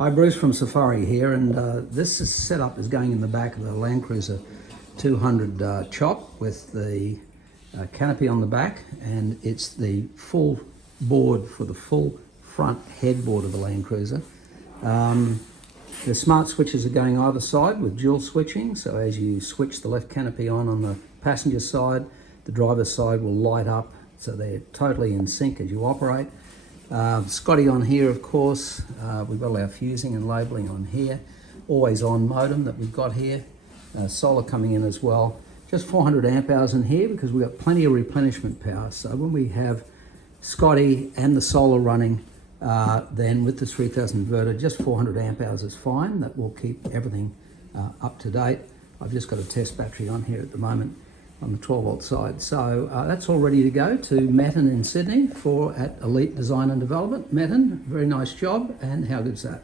Hi, Bruce from Safiery here, and this is set up as going in the back of the Land Cruiser 200 chop with the canopy on the back, and it's the full board for the full front headboard of the Land Cruiser. The smart switches are going either side with dual switching, so as you switch the left canopy on the passenger side, the driver's side will light up, so they're totally in sync as you operate. Scotty on here, of course. We've got our fusing and labelling on here. Always on modem that we've got here. Solar coming in as well. Just 400 amp hours in here because we've got plenty of replenishment power. So when we have Scotty and the solar running, then with the 3000 inverter, just 400 amp hours is fine. That will keep everything up to date. I've just got a test battery on here at the moment on the 12 volt side. So that's all ready to go to Metin in Sydney at Elite Design and Development. Metin, very nice job, and how good's that?